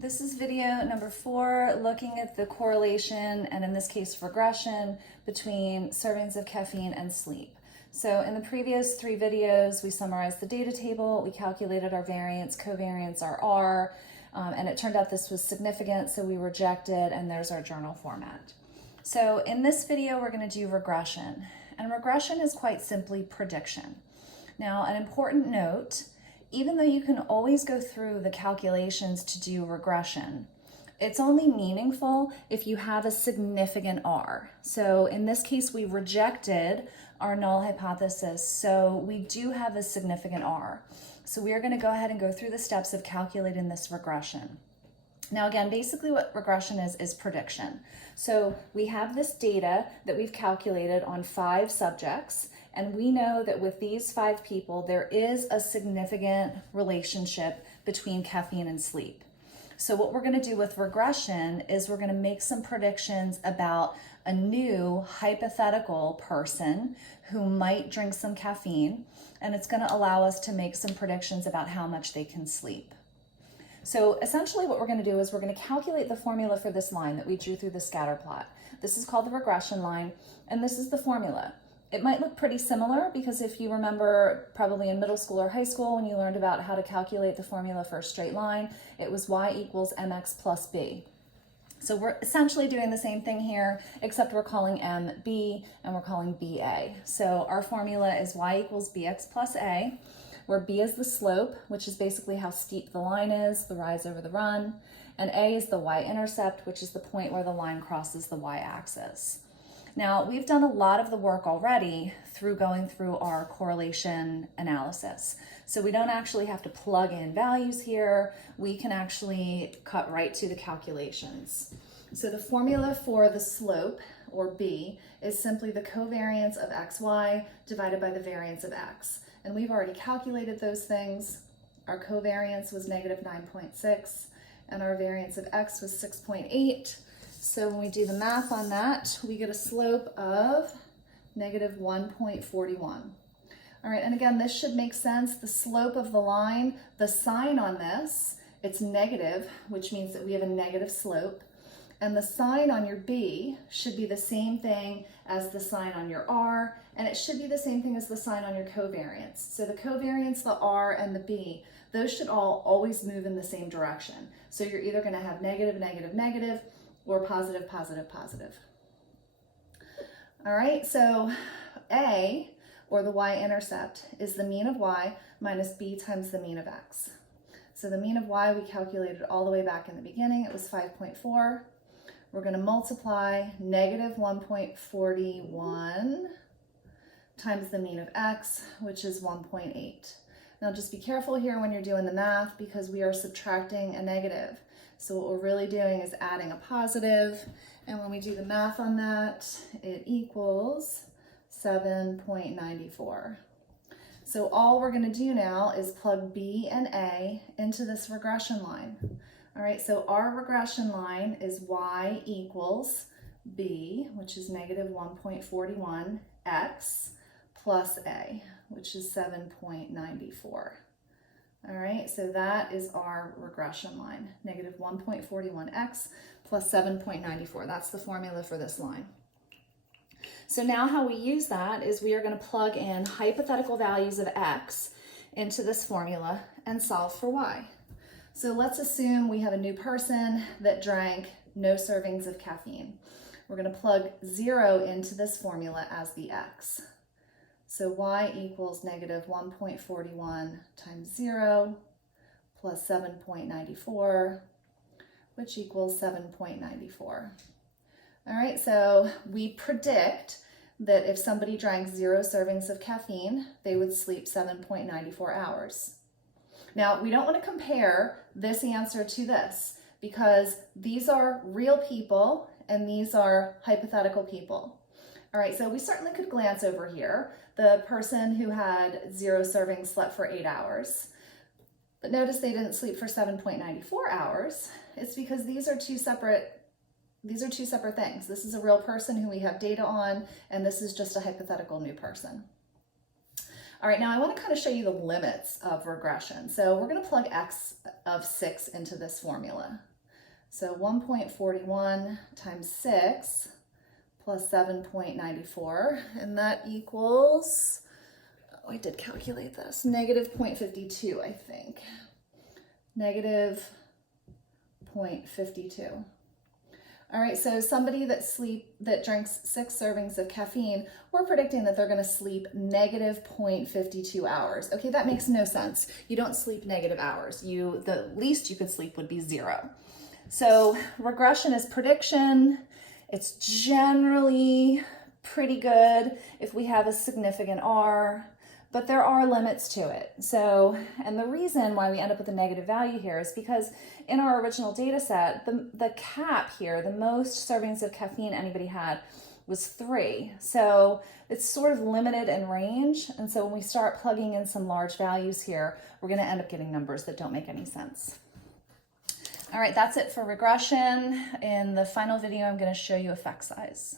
This is video number 4, looking at the correlation, and in this case regression, between servings of caffeine and sleep. So in the previous 3 videos, we summarized the data table, we calculated our variance, covariance, our R, and it turned out this was significant, so we rejected, and there's our journal format. So in this video, we're going to do regression, and regression is quite simply prediction. Now, an important note, even though you can always go through the calculations to do regression, it's only meaningful if you have a significant R. So in this case, we rejected our null hypothesis, so we do have a significant R. So we are going to go ahead and go through the steps of calculating this regression. Now again, basically what regression is prediction. So we have this data that we've calculated on 5 subjects, and we know that with these 5 people, there is a significant relationship between caffeine and sleep. So what we're going to do with regression is we're going to make some predictions about a new hypothetical person who might drink some caffeine, and it's going to allow us to make some predictions about how much they can sleep. So essentially what we're going to do is we're going to calculate the formula for this line that we drew through the scatter plot. This is called the regression line, and this is the formula. It might look pretty similar because if you remember probably in middle school or high school when you learned about how to calculate the formula for a straight line, it was y equals mx plus b. So we're essentially doing the same thing here, except we're calling m b and we're calling b a. So our formula is y equals bx plus a, where b is the slope, which is basically how steep the line is, the rise over the run, and a is the y-intercept, which is the point where the line crosses the y-axis. Now, we've done a lot of the work already through going through our correlation analysis. So we don't actually have to plug in values here. We can actually cut right to the calculations. So the formula for the slope, or b, is simply the covariance of xy divided by the variance of x. And we've already calculated those things. Our covariance was negative 9.6, and our variance of x was 6.8. So when we do the math on that, we get a slope of negative 1.41. All right, and again, this should make sense. The slope of the line, the sign on this, it's negative, which means that we have a negative slope. And the sign on your B should be the same thing as the sign on your R, and it should be the same thing as the sign on your covariance. So the covariance, the R, and the B, those should all always move in the same direction. So you're either going to have negative, negative, negative, or positive, positive, positive. All right, so A, or the y-intercept, is the mean of y minus b times the mean of x. So the mean of y we calculated all the way back in the beginning. It was 5.4. We're going to multiply negative 1.41 times the mean of x, which is 1.8. Now just be careful here when you're doing the math because we are subtracting a negative. So what we're really doing is adding a positive, and when we do the math on that, it equals 7.94. So all we're going to do now is plug b and a into this regression line. All right, so our regression line is y equals b, which is negative 1.41, x plus a, which is 7.94. All right, so that is our regression line, negative 1.41x plus 7.94. That's the formula for this line. So now how we use that is we are going to plug in hypothetical values of x into this formula and solve for y. So let's assume we have a new person that drank no servings of caffeine. We're going to plug 0 into this formula as the x. So y equals negative 1.41 times 0 plus 7.94, which equals 7.94. All right, so we predict that if somebody drank 0 servings of caffeine, they would sleep 7.94 hours. Now, we don't want to compare this answer to this because these are real people and these are hypothetical people. All right, so we certainly could glance over here. The person who had 0 servings slept for 8 hours. But notice they didn't sleep for 7.94 hours. It's because these are two separate things. This is a real person who we have data on, and this is just a hypothetical new person. All right, now I want to kind of show you the limits of regression. So we're going to plug x of 6 into this formula. So 1.41 times 6 plus 7.94, and that equals, oh, I did calculate this, negative 0.52, I think. Negative 0.52. All right, so somebody that drinks 6 servings of caffeine, we're predicting that they're going to sleep negative 0.52 hours. Okay, that makes no sense. You don't sleep negative hours. The least you could sleep would be 0. So regression is prediction. It's generally pretty good if we have a significant R, but there are limits to it. So, and the reason why we end up with a negative value here is because in our original data set, the cap here, the most servings of caffeine anybody had was 3. So it's sort of limited in range. And so when we start plugging in some large values here, we're going to end up getting numbers that don't make any sense. All right, that's it for regression. In the final video, I'm going to show you effect size.